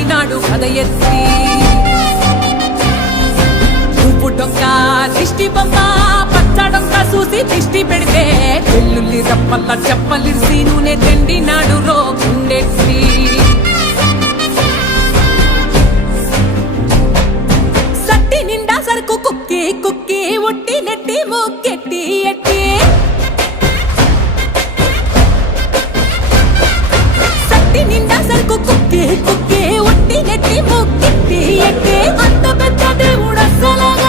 పోయినాడు కథ ఎత్తి పుట్టొక్క దిష్టి బొమ్మ పచ్చడొక్క చూసి దిష్టి పెడితే వెల్లుల్లి రప్పల్ల చెప్పలిసి నూనె తెండినాడు రో గుండెత్తి సట్టి నిండా సరుకు కుక్కి కుక్కి ఒట్టి నెట్టి మొక్కెట్టి ఎట్టి సట్టి నిండా సరుకు కుక్కి కుక్కి ఒట్టి నెట్టి మొక్కెట్టి ఎట్టి అంత పెద్ద దేవుడు అస్సలగా